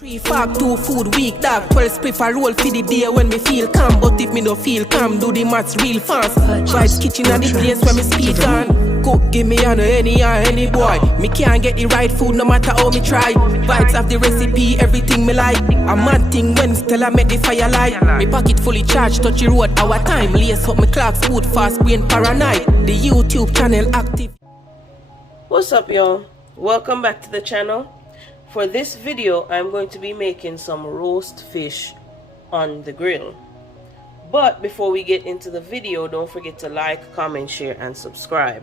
3 fag 2 food week dog 12 spliff a roll for the day when me feel calm. But if me no feel calm, do the maths real fast. Vibes kitchen and the place where me speak on. Cook give me on any boy. Me can't get the right food no matter how me try. Vibes of the recipe, everything me like. A mad thing when still I make the fire light. Me pocket fully charged, touch the road our time. Lace up me clocks, food fast, brain paranoid. The YouTube channel active. What's up y'all? Welcome back to the channel. For this video, I'm going to be making some roast fish on the grill. But before we get into the video, don't forget to like, comment, share, and subscribe.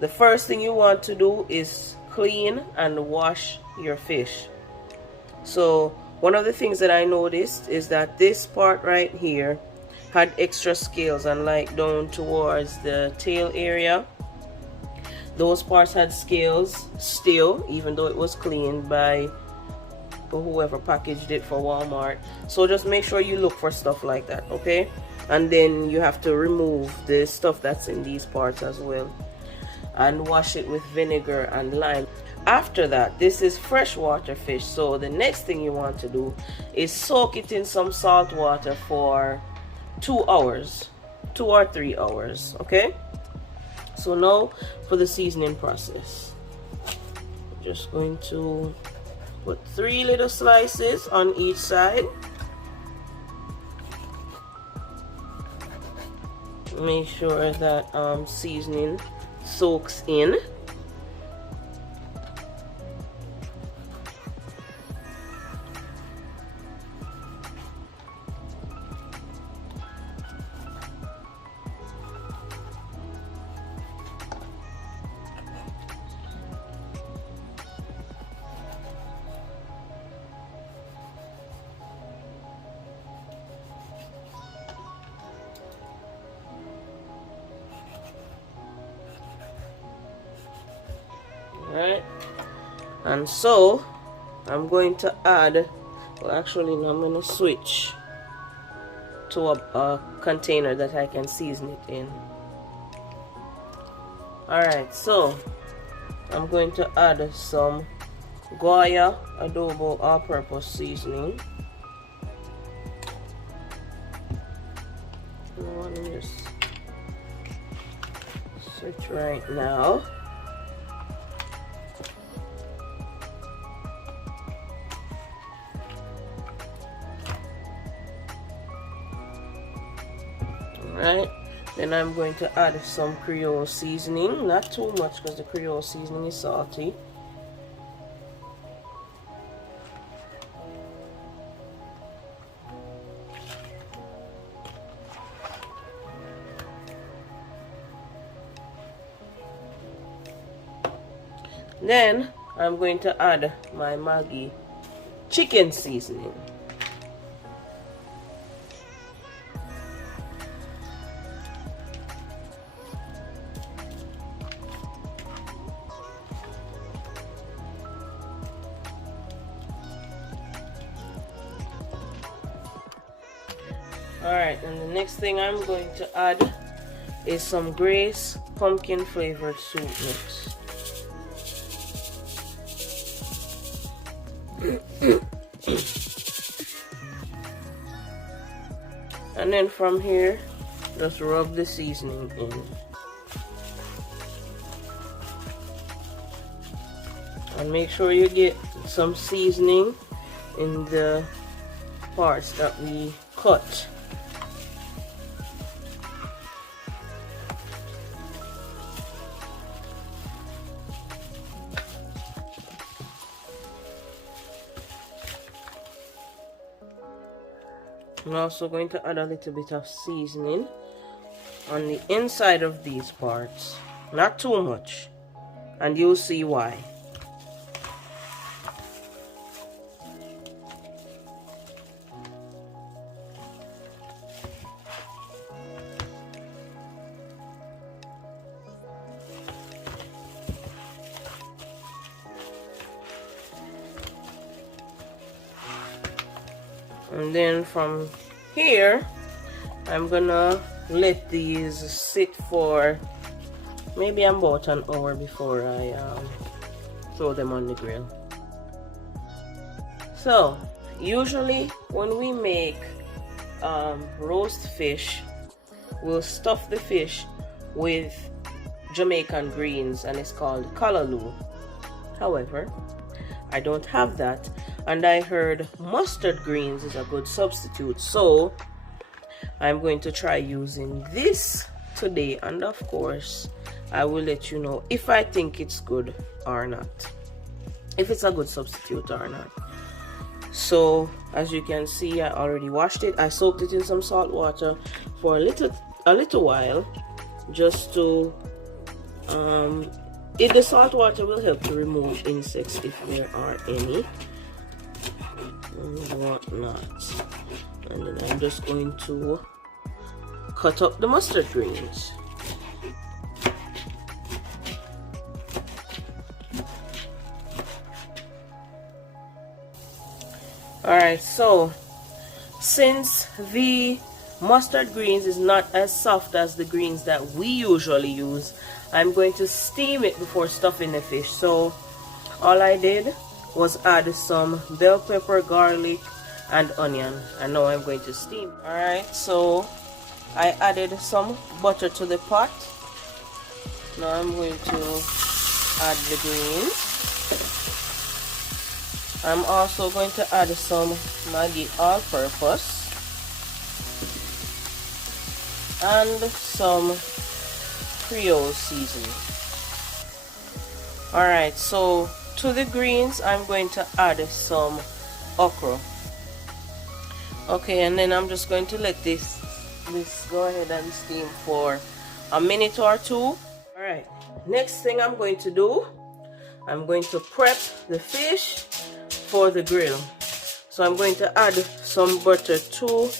The first thing you want to do is clean and wash your fish. So one of the things that I noticed is that this part right here had extra scales, and like down towards the tail area, those parts had scales still, even though it was cleaned by whoever packaged it for Walmart. So just make sure you look for stuff like that, okay? And then you have to remove the stuff that's in these parts as well, and wash it with vinegar and lime. After that, this is freshwater fish, so the next thing you want to do is soak it in some salt water for 2 hours, 2 or 3 hours, okay? So now for the seasoning process, I'm just going to put 3 little slices on each side. Make sure that seasoning soaks in. Right, and so I'm going to add, well actually no, I'm going to switch to a container that I can season it in. Alright, so I'm going to add some Goya adobo all-purpose seasoning. Let me just switch right now. Right, then I'm going to add some Creole seasoning, not too much because the Creole seasoning is salty. Then I'm going to add my Maggi chicken seasoning. Alright, and the next thing I'm going to add is some Grace pumpkin flavored soup mix. And then from here, just rub the seasoning in. And make sure you get some seasoning in the parts that we cut. I'm also going to add a little bit of seasoning on the inside of these parts, not too much, and you'll see why. And then from here, I'm gonna let these sit for maybe about an hour before I throw them on the grill. So usually when we make roast fish, we'll stuff the fish with Jamaican greens, and it's called Callaloo. However, I don't have that, and I heard mustard greens is a good substitute, so I'm going to try using this today, and of course I will let you know if I think it's good or not, if it's a good substitute or not. So as you can see, I already washed it. I soaked it in some salt water for a little while, just to the salt water will help to remove insects if there are any and whatnot. And then I'm just going to cut up the mustard greens. Alright, so since the mustard greens is not as soft as the greens that we usually use, I'm going to steam it before stuffing the fish. So all I did was add some bell pepper, garlic, and onion, and now I'm going to steam. Alright, so I added some butter to the pot. Now I'm going to add the greens. I'm also going to add some Maggi all-purpose and some Creole seasoning. Alright, so to the greens I'm going to add some okra. Okay, and then I'm just going to let this go ahead and steam for a minute or two. Alright, next thing I'm going to do, I'm going to prep the fish for the grill. So I'm going to add some butter to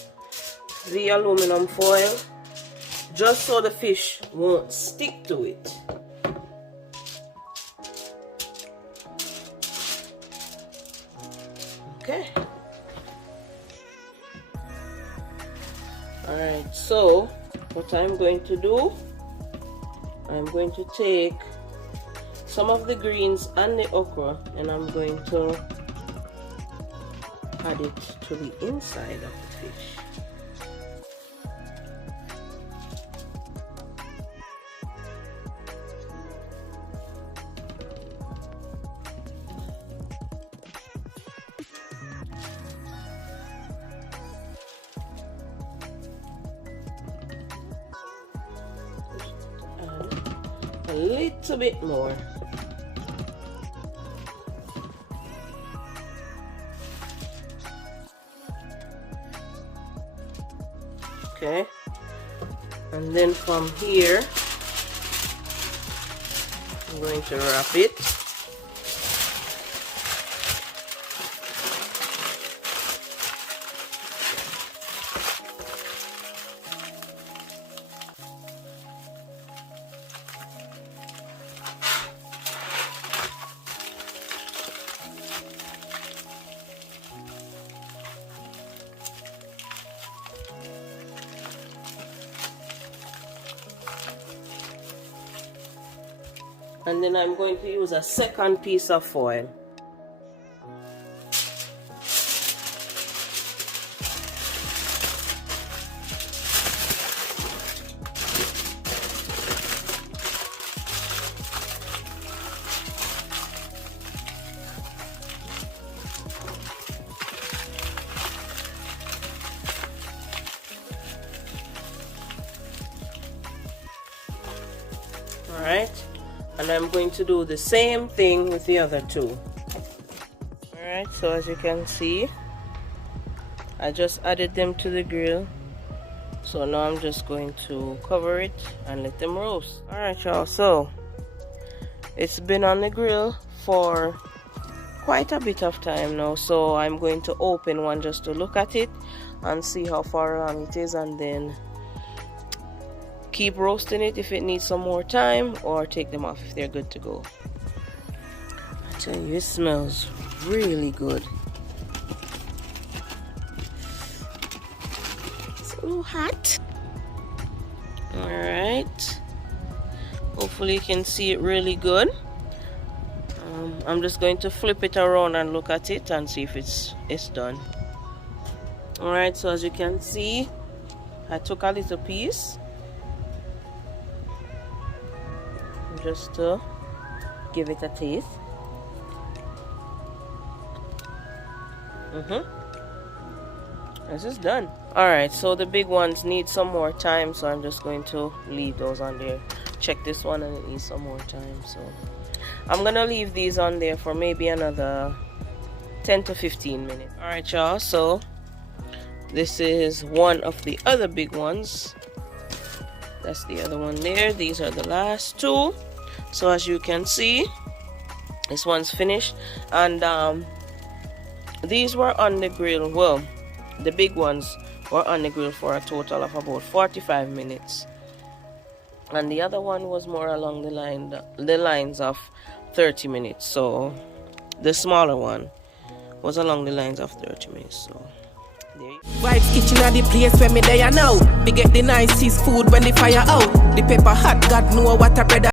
the aluminum foil, just so the fish won't stick to it. Okay. Alright, so what I'm going to do, I'm going to take some of the greens and the okra, and I'm going to add it to the inside of the fish. A little bit more. Okay, and then from here I'm going to wrap it. And then I'm going to use a second piece of foil. All right. And I'm going to do the same thing with the other two. Alright, so as you can see, I just added them to the grill. So now I'm just going to cover it and let them roast. Alright y'all, so it's been on the grill for quite a bit of time now. So I'm going to open one just to look at it and see how far along it is, and then keep roasting it if it needs some more time, or take them off if they're good to go. I tell you, it smells really good. It's a little hot. Alright. Hopefully you can see it really good. I'm just going to flip it around and look at it and see if it's done. Alright, so as you can see, I took a little piece just to give it a taste. This is done. Alright, so the big ones need some more time, so I'm just going to leave those on there. Check this one and it needs some more time, so I'm gonna leave these on there for maybe another 10 to 15 minutes. Alright y'all, so this is one of the other big ones. That's the other one there. These are the last two. So as you can see, this one's finished, and these were on the grill. Well, the big ones were on the grill for a total of about 45 minutes, and the other one was more along the lines of 30 minutes. So the smaller one was along the lines of 30 minutes. So there you go. Vibes kitchen at the place where me there now. We get the nicest food when the fire out. The pepper hot, God know what a bread